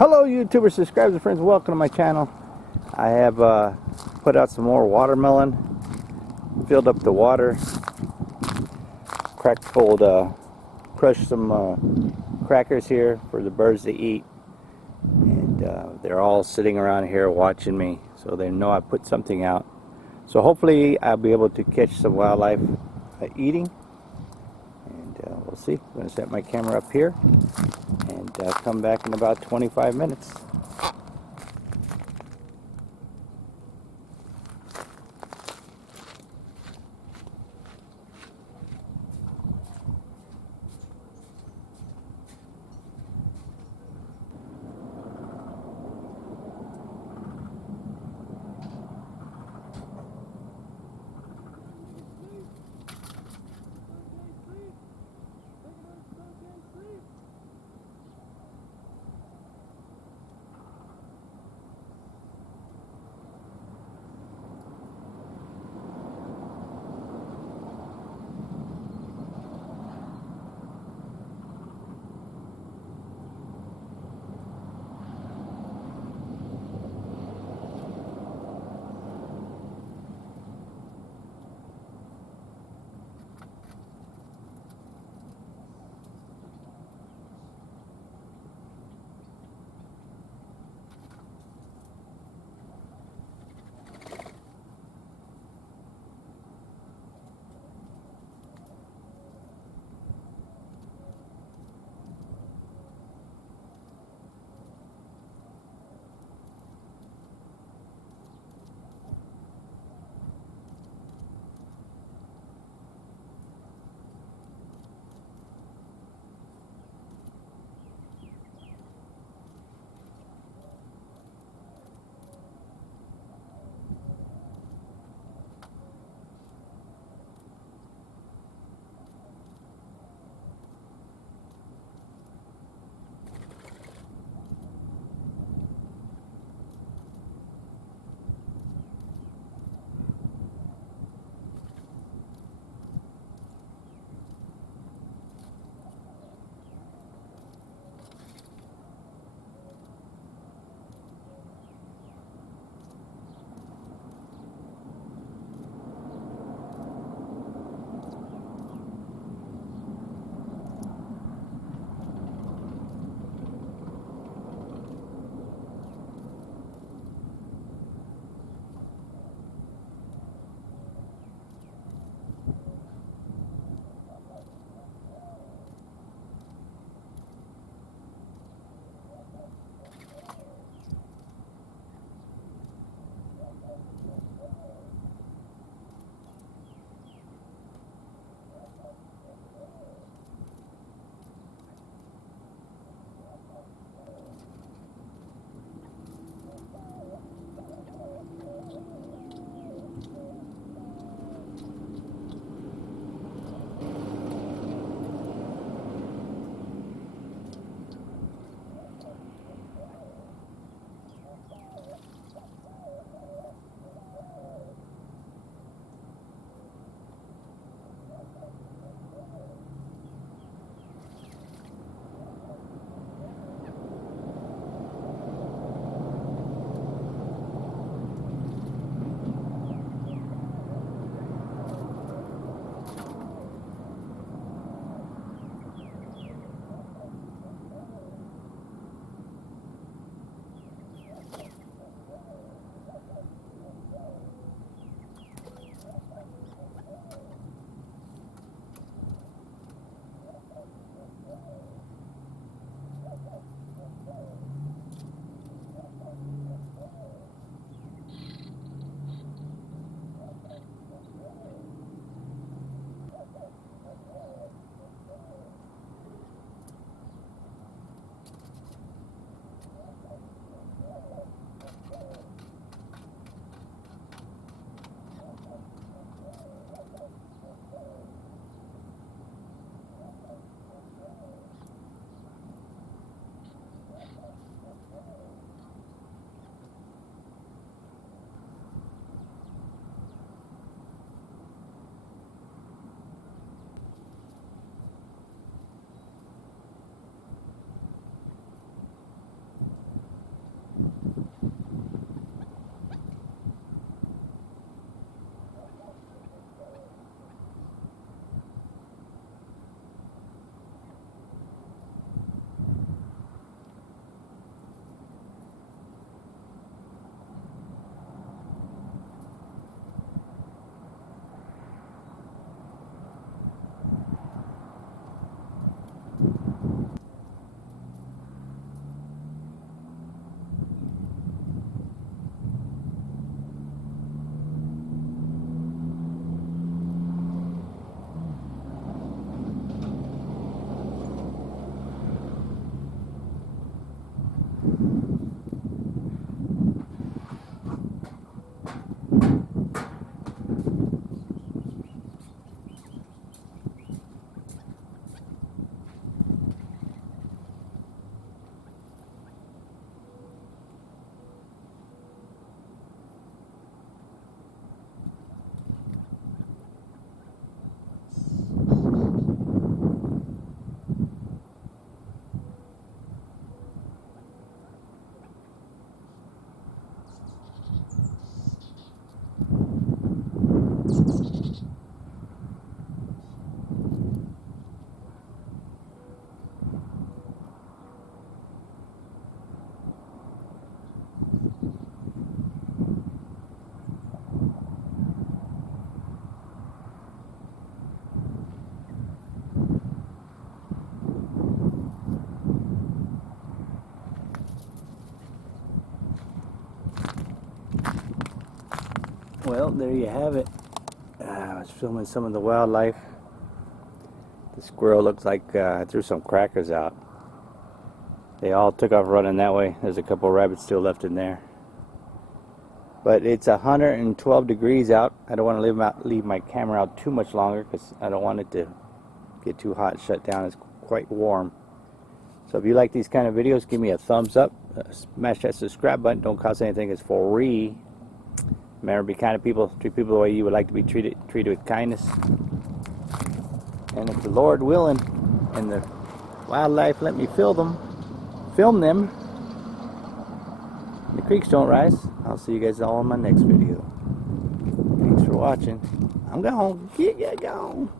Hello YouTubers, subscribers, and friends, welcome to my channel. I have put out some more watermelon, filled up the water, crushed some crackers here for the birds to eat, and they're all sitting around here watching me, so they know I put something out. So hopefully I'll be able to catch some wildlife eating, and we'll see. I'm going to set my camera up here and come back in about 25 minutes. Well, there you have it. I was filming some of the wildlife. The squirrel looks like I threw some crackers out. They all took off running that way. There's a couple rabbits still left in there. But it's 112 degrees out. I don't want to leave my camera out too much longer because I don't want it to get too hot and shut down. It's quite warm. So if you like these kind of videos, give me a thumbs up. Smash that subscribe button. Don't cost anything. It's free. Remember, be kind to people. Treat people the way you would like to be treated. Treat with kindness. And if the Lord willing and the wildlife let me film them, the creeks don't rise, I'll see you guys all in my next video. Thanks for watching. I'm gone. Get ya gone.